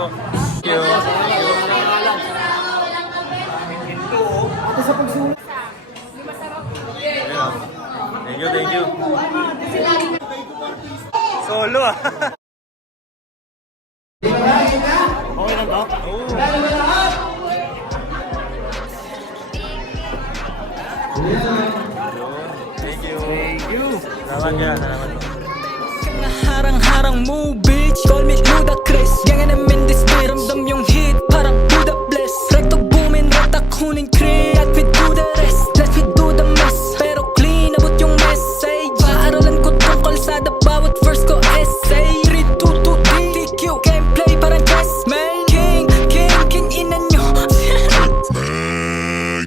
po. Thank you. Ito sa pagsulat. Thank you, thank you. Solo ah. Okay lang to? Oh. Thank you. Thank you. Salamat ya, salamat po. Harang-harang mo bitch, call me Ludacris. Gangan namin this beat, ramdam yung hit parang Buddha bless. Recto boomin, rata kunin create we do the rest. Let me do the mess, pero clean abot yung message. Paaralan ko tong kalsada, bawat verse ko essay. 3, 2, 2, DQ, gameplay parang chess. Main king inan nyo.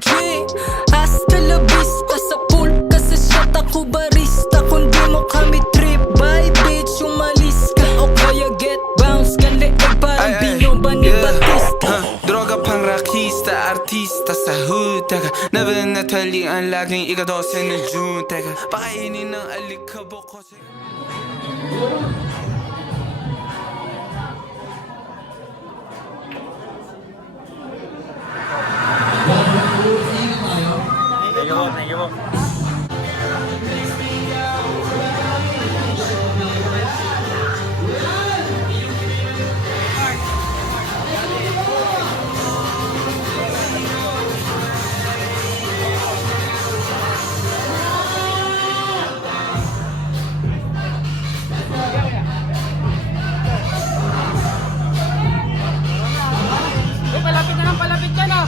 King, hasta la vista sa pool. Kasi shot ako barista, kundi mo kami trip. Bye bitch, umalis ka o kaya get bounce. Ganleeg parang binyoba ni Batista. Droga pang rakista, artista sa hood. Teka, never natali ang laging ikadosin ng June. Teka, pakainin ng alikabok ko. Thank you po, thank you po. Palapit na lang, palapit ka na.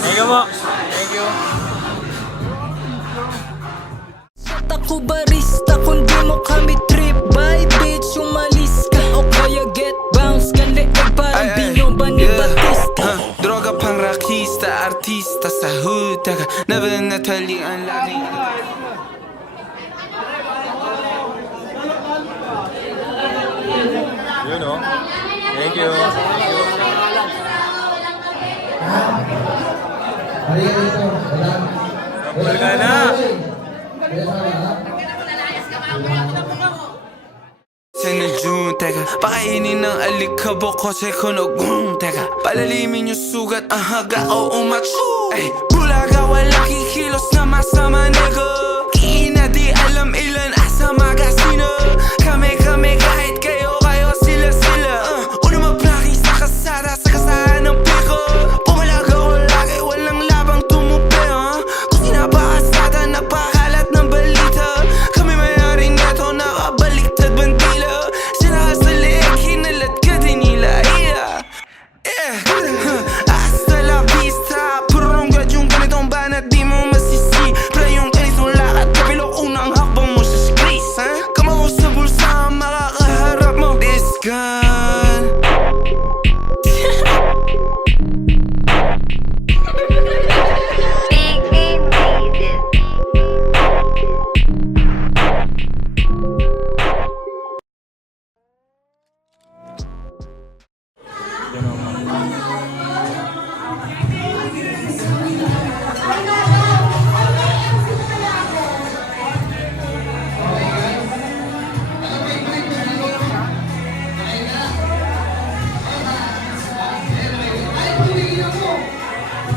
Thank you po. Thank you. Shot ako barista, kundi mo kami trip. Bye bitch, umalis ka o kaya get bounce. Ganleeg parang binyoba ni Batista. Droga pang rakista, artista sa hood. Teka, never natali ang laging Yun o. Thank you. Kapul ka na. Send June, teka, pakainin ng alikabok ko sa kunog. Teka, palalimin yung sugat, ang haga o umatsu. Ay, bulaga, wala kikilos na masama, nigga. Kiina, di alam ilan asa magasino. Kami kahit kayo sila. Una maplaki sa kasada, sa kasahan ng piko. Pumalaga ko lagi, walang labang tumupi, Kung sinapakasada, napakalat ng balita. Kami mayaring neto, nakabaliktad bandila. Sira sa leeg, hinalat ka din nila, Hasta la vista, puro ronggad yung ganitong banat, di mo masisi. Pero yung ganitong lakad, kapilok unang hakbang mo sa skris, Kamao sa bulsa, makakaharap mo. This gun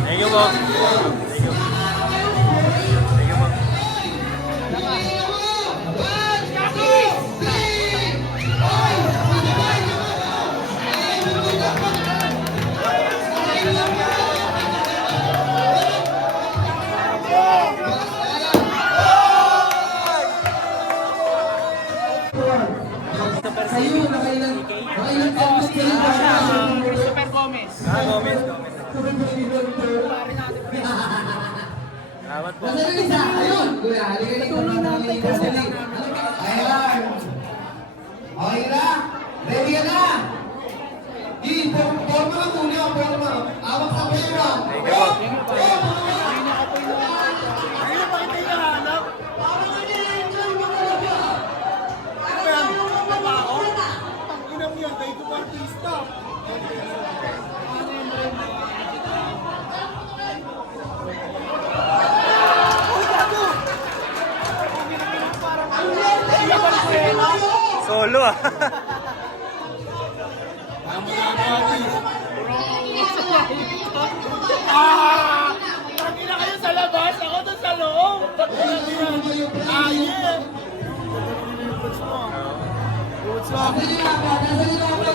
Thank you po. Thank you. Thank you po. Sa'yo, nakailan taon ka Christopher Gomez. Gomez. Salamat po. Ayun! Kuya, halika na. Tuloy natin kasi. Ayan. Okay na? Ready ka na? Forma ka muna, forma. Awak sa pera. Thank you po. Solo ah. Lagi na kayo sa labas, ako doon sa loob. Ayun.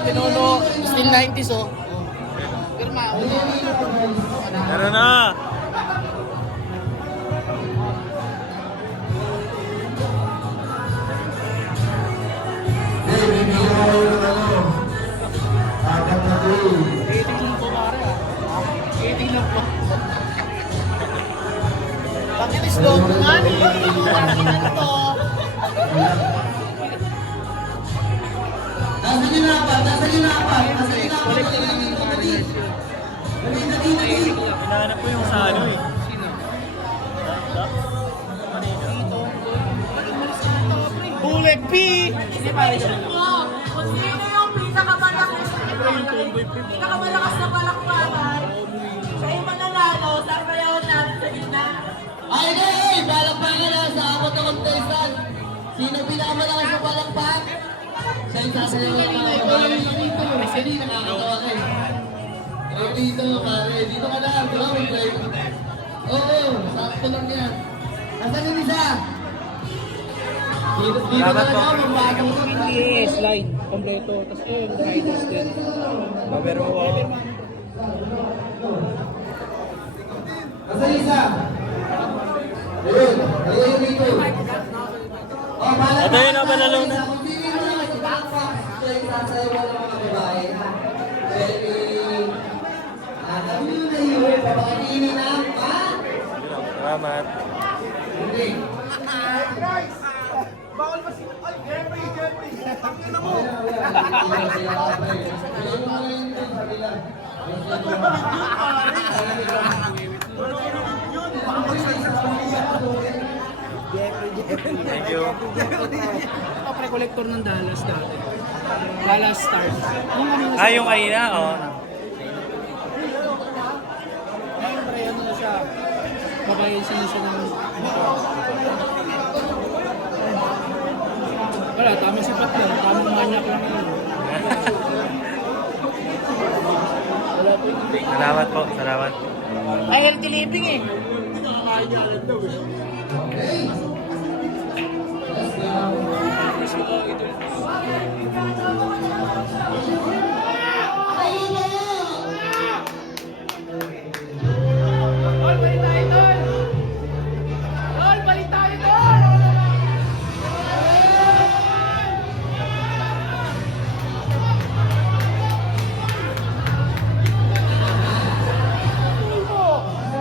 Pinuno, still 90s oh. Pirma, Meron na. Dating lang po pare ah. Dating lang po. Bakit is dog nga ni? Bakit na to? Nasaan yung napat? Nasaan yung napat? Nasaan yung napat? Hinahanap ko yung sa ano eh. Bullet P! Hindi pare siya. Kung sino yung pinakamalakas na palakpakan, siya yung mananalo sa sayaw natin sa gitna. Ay, ay! Balakpakan na sa apat na contestant. Sino pinakamalakas na balakpak? Siya yung sasayaw na Kasi di nakakatawa kayo. Dito, pare. Dito ka lang. Di ba? May drive. Oo, sakto lang yan. Nasaan yung isa? Dito Salamat na po. lang. Magbagong ka. Yes, line. Kompleto. Tapos yun, riders din. Pero Nasaan yung isa? Ayun. Ayun dito. Oh, balak Ito yun, panalo na. Kung sino yung mga backpack, siya yung sasayaw ng mga babae na. Selfie. Kami yung nahiwin, papakatinin na. Ha? salamat. Hindi. Thank you. Ako pre-collector ng Dallas dati. Dallas Stars. Yung kanina Ah, yung kanina, oh. Ngayon pre, ano na siya. Babayisin na siya ng motor. Wala, tamang sipat lang. Tamang manyak lang yun. Wala po yung Salamat po, salamat. ay, healthy living eh. Tol, balik tayo, Tol! Tol, balik tayo, Tol!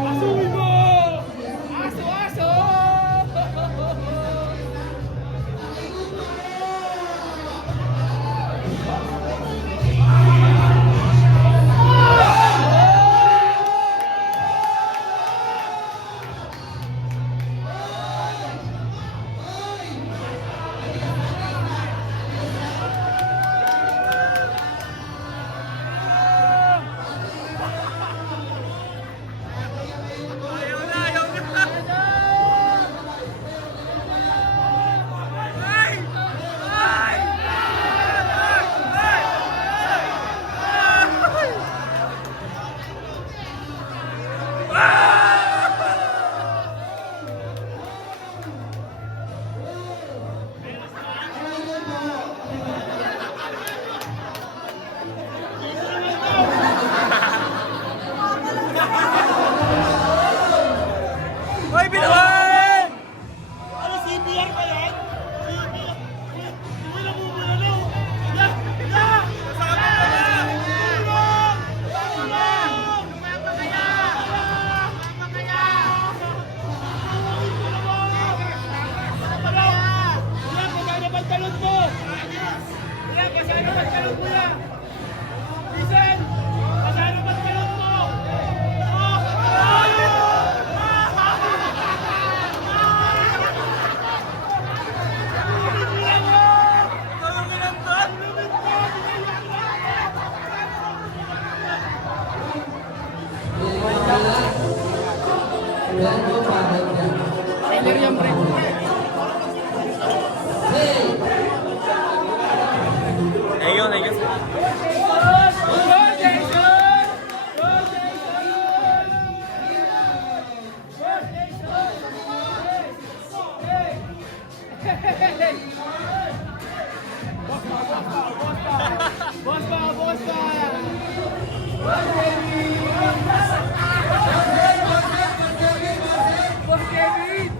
Asuhin mo! Aso, aso! Hoy, binawan! Ano, CPR ka yan? CPR? Hindi na bumulalo! Ya! Ya! Kasama ka na! Tulong! Tulong! Lumama kaya! Lumama kaya! Kuya, kasana pantalon mo! Kuya, kasana pantalon mo ya! Listen! Kasana pantalon mo! Oh! Boss pa! Boss Kevin!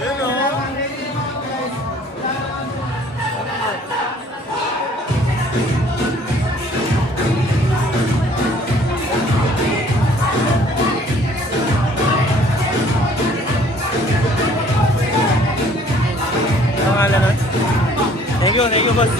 Yun o. Ano pangalan nun? Thank you boss.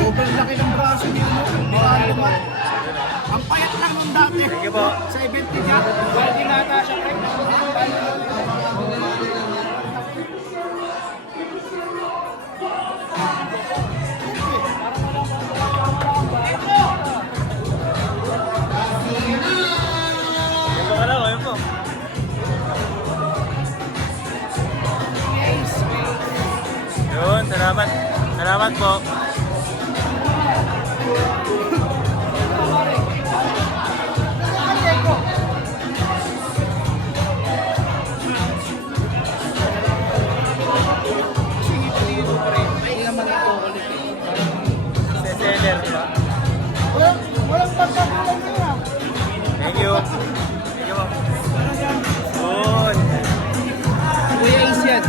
Sobrang laki ng braso niya, no? Hindi ka naman. Ang payat lang nung dati. Thank you po. Sa event niya. Dahil dinata siya kahit Ito ka lang, ayun po. Yun, salamat. Salamat po. Seller, di ba? walang pagkakulang niya. Thank you. Thank you po. Yun. Kuya Ace yan.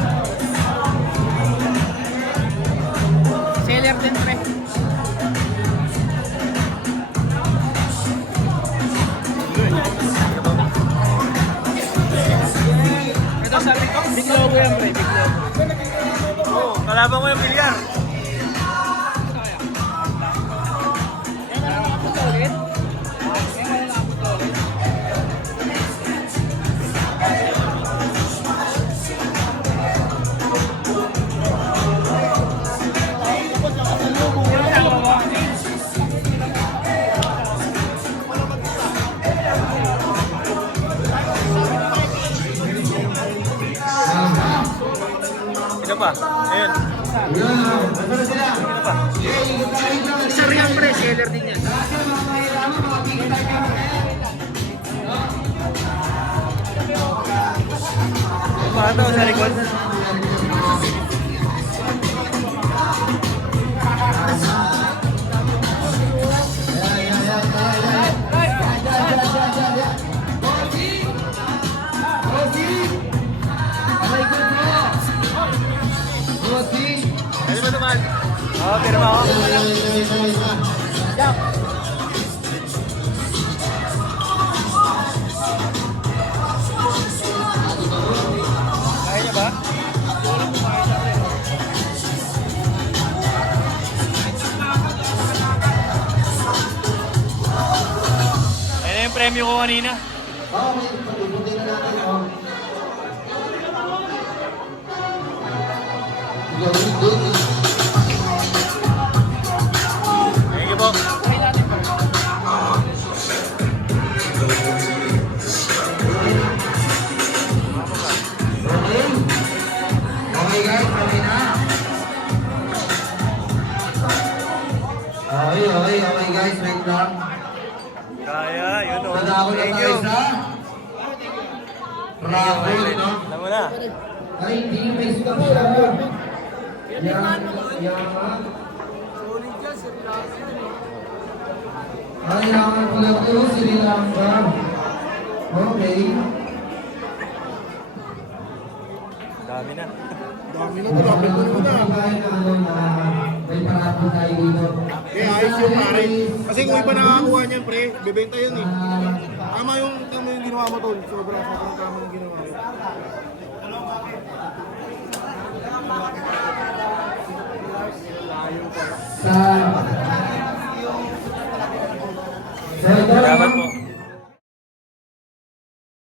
Seller din, pre. Ito sabi ko, big logo yan, pre. Big logo. Oh, kalaban ko yung bilyar. Yan na nakapunta ulit. Yan na nakapunta ulit. Ito pa. Ayun. Ito pa. Sir yan, pre. Seller din yan. Pato sa likod. Pwede ba naman? Oo, pirma ako. Kaya niya ba? Ayan na yung premyo ko kanina. Thank you po. Okay guys, wait lang. Kaya, yun o. Nadako na Thank tayo you. sa raffle, no? Alam mo na. Ay, hindi yung may suka po lang yun. Kailangan ko lang ito, Sri Lanka. Okay. Dami na. May parato tayo dito. Ayos yung pare. Kasi kung iba nakakuha niyan, pre, bebenta yun eh. Tama yung ginawa mo tol. Sobrang tama yung ginawa mo.